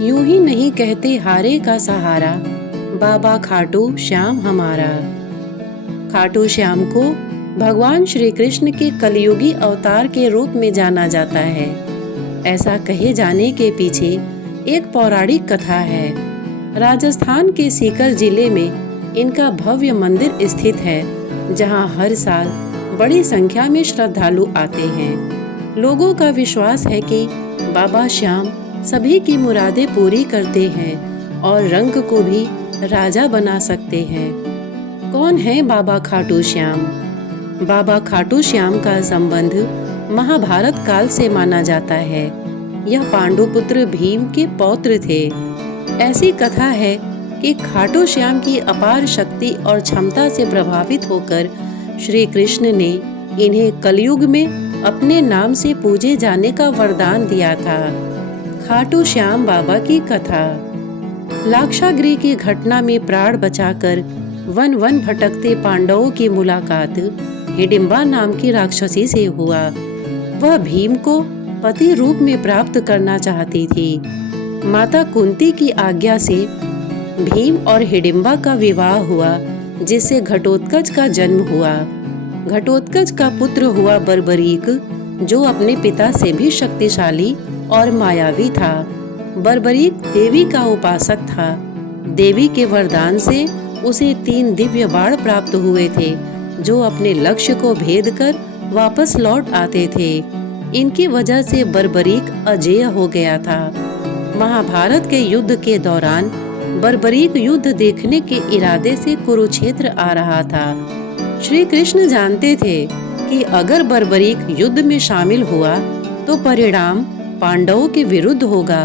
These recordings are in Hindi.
यूं ही नहीं कहते हारे का सहारा, बाबा खाटू श्याम हमारा। खाटू श्याम को भगवान श्री कृष्ण के कलयुगी अवतार के रूप में जाना जाता है। ऐसा कहे जाने के पीछे एक पौराणिक कथा है। राजस्थान के सीकर जिले में इनका भव्य मंदिर स्थित है, जहां हर साल बड़ी संख्या में श्रद्धालु आते हैं। लोगों का विश्वास है कि बाबा श्याम सभी की मुरादें पूरी करते हैं और रंग को भी राजा बना सकते हैं। कौन है बाबा खाटू श्याम? बाबा खाटू श्याम का संबंध महाभारत काल से माना जाता है। यह पांडुपुत्र भीम के पौत्र थे। ऐसी कथा है कि खाटू श्याम की अपार शक्ति और क्षमता से प्रभावित होकर श्री कृष्ण ने इन्हें कलयुग में अपने नाम से पूजे जाने का वरदान दिया था। खाटू श्याम बाबा की कथा। लाक्षागृह की घटना में प्राण बचाकर वन वन भटकते पांडवों की मुलाकात हिडिंबा नाम की राक्षसी से हुआ। वह भीम को पति रूप में प्राप्त करना चाहती थी। माता कुंती की आज्ञा से भीम और हिडिंबा का विवाह हुआ, जिससे घटोत्कच का जन्म हुआ। घटोत्कच का पुत्र हुआ बर्बरीक, जो अपने पिता से भी शक्तिशाली और मायावी था। बर्बरीक देवी का उपासक था। देवी के वरदान से उसे 3 दिव्य बाण प्राप्त हुए थे, जो अपने लक्ष्य को भेद कर वापस लौट आते थे। इनकी वजह से बर्बरीक अजेय हो गया था। महाभारत के युद्ध के दौरान बर्बरीक युद्ध देखने के इरादे से कुरुक्षेत्र आ रहा था। श्री कृष्ण जानते थे कि अगर बर्बरीक युद्ध में शामिल हुआ तो परिणाम पांडवों के विरुद्ध होगा।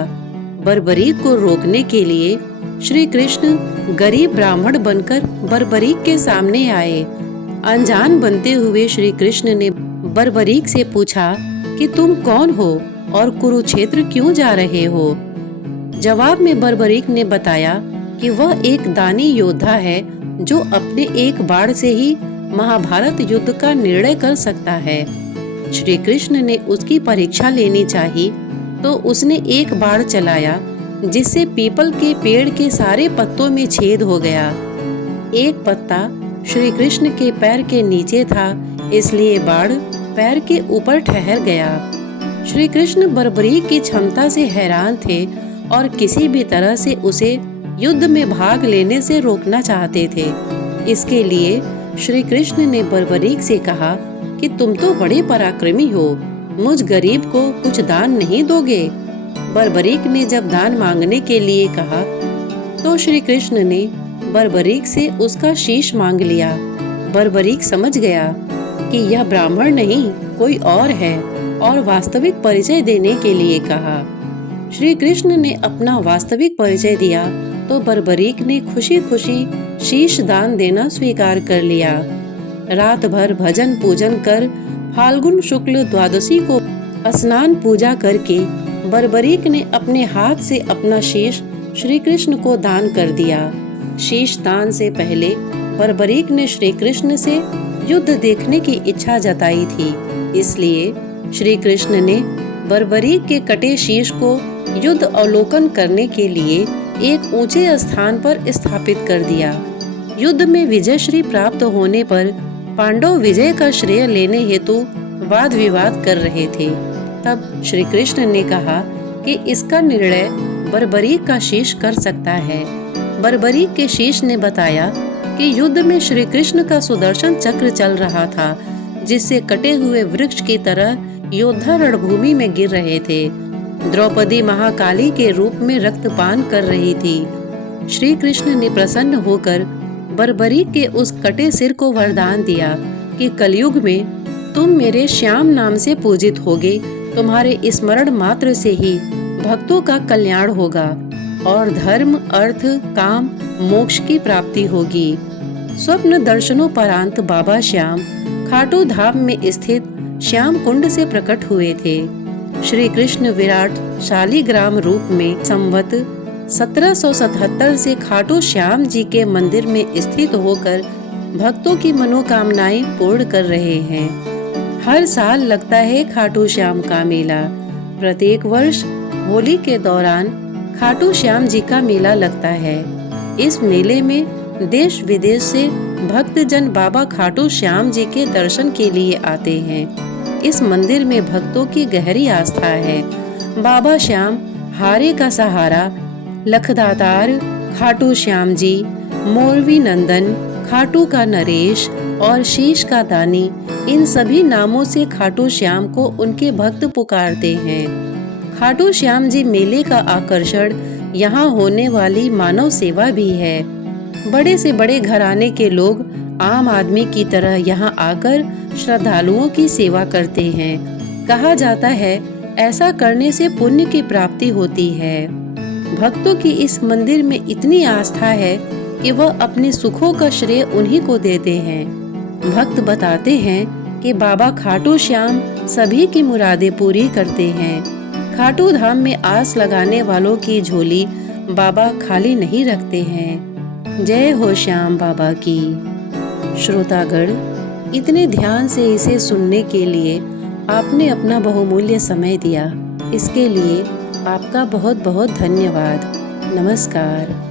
बर्बरीक को रोकने के लिए श्री कृष्ण गरीब ब्राह्मण बनकर बर्बरीक के सामने आए। अनजान बनते हुए श्री कृष्ण ने बर्बरीक से पूछा कि तुम कौन हो और कुरुक्षेत्र क्यों जा रहे हो? जवाब में बर्बरीक ने बताया कि वह एक दानी योद्धा है, जो अपने एक बाण से ही महाभारत युद्ध का निर्णय कर सकता है। श्री कृष्ण ने उसकी परीक्षा लेनी चाहिए, तो उसने एक बाण चलाया, जिससे पीपल के पेड़ के सारे पत्तों में छेद हो गया। एक पत्ता श्री कृष्ण के पैर के नीचे था, इसलिए बाण पैर के ऊपर ठहर गया। श्री कृष्ण बर्बरीक की क्षमता से हैरान थे और किसी भी तरह से उसे युद्ध में भाग लेने से रोकना चाहते थे। इसके लिए श्री कृष्ण ने बर्बरीक से कहा कि तुम तो बड़े पराक्रमी हो, मुझ गरीब को कुछ दान नहीं दोगे? बर्बरीक ने जब दान मांगने के लिए कहा, तो श्री कृष्ण ने बर्बरीक से उसका शीश मांग लिया। बर्बरीक समझ गया कि यह ब्राह्मण नहीं कोई और है और वास्तविक परिचय देने के लिए कहा। श्री कृष्ण ने अपना वास्तविक परिचय दिया तो बर्बरीक ने खुशी खुशी शीश दान देना स्वीकार कर लिया। रात भर भजन पूजन कर फाल्गुन शुक्ल द्वादशी को स्नान पूजा करके बर्बरीक ने अपने हाथ से अपना शीश श्री कृष्ण को दान कर दिया। शीश दान से पहले बर्बरीक ने श्री कृष्ण से युद्ध देखने की इच्छा जताई थी, इसलिए श्री कृष्ण ने बर्बरीक के कटे शीश को युद्ध अवलोकन करने के लिए एक ऊंचे स्थान पर स्थापित कर दिया। युद्ध में विजयश्री प्राप्त होने पर पांडव विजय का श्रेय लेने हेतु वाद विवाद कर रहे थे। तब श्री कृष्ण ने कहा कि इसका निर्णय बर्बरीक का शीश कर सकता है। बर्बरीक के शीश ने बताया कि युद्ध में श्री कृष्ण का सुदर्शन चक्र चल रहा था, जिससे कटे हुए वृक्ष की तरह योद्धा रणभूमि में गिर रहे थे। द्रौपदी महाकाली के रूप में रक्तपान कर रही थी। श्री कृष्ण ने प्रसन्न होकर बर्बरीक के उस कटे सिर को वरदान दिया कि कलयुग में तुम मेरे श्याम नाम से पूजित होगे। तुम्हारे स्मरण मात्र से ही भक्तों का कल्याण होगा और धर्म, अर्थ, काम, मोक्ष की प्राप्ति होगी। स्वप्न दर्शनों परांत बाबा श्याम खाटू धाम में स्थित श्याम कुंड से प्रकट हुए थे। श्री कृष्ण विराट शालिग्राम रूप में संवत 1777 से खाटू श्याम जी के मंदिर में स्थित होकर भक्तों की मनोकामनाएं पूर्ण कर रहे हैं। हर साल लगता है खाटू श्याम का मेला। प्रत्येक वर्ष होली के दौरान खाटू श्याम जी का मेला लगता है। इस मेले में देश विदेश से भक्तजन बाबा खाटू श्याम जी के दर्शन के लिए आते हैं। इस मंदिर में भक्तों की गहरी आस्था है। बाबा श्याम, हारे का सहारा, लखदातार, खाटू श्याम जी, मोरवी नंदन, खाटू का नरेश और शीश का दानी, इन सभी नामों से खाटू श्याम को उनके भक्त पुकारते हैं। खाटू श्याम जी मेले का आकर्षण यहाँ होने वाली मानव सेवा भी है। बड़े से बड़े घराने के लोग आम आदमी की तरह यहाँ आकर श्रद्धालुओं की सेवा करते हैं। कहा जाता है ऐसा करने से पुण्य की प्राप्ति होती है। भक्तों की इस मंदिर में इतनी आस्था है कि वह अपने सुखों का श्रेय उन्हीं को देते हैं। भक्त बताते हैं कि बाबा खाटू श्याम सभी की मुरादें पूरी करते हैं। खाटू धाम में आस लगाने वालों की झोली बाबा खाली नहीं रखते हैं। जय हो श्याम बाबा की। श्रोतागण, इतने ध्यान से इसे सुनने के लिए आपने अपना बहुमूल्य समय दिया, इसके लिए आपका बहुत बहुत धन्यवाद। नमस्कार।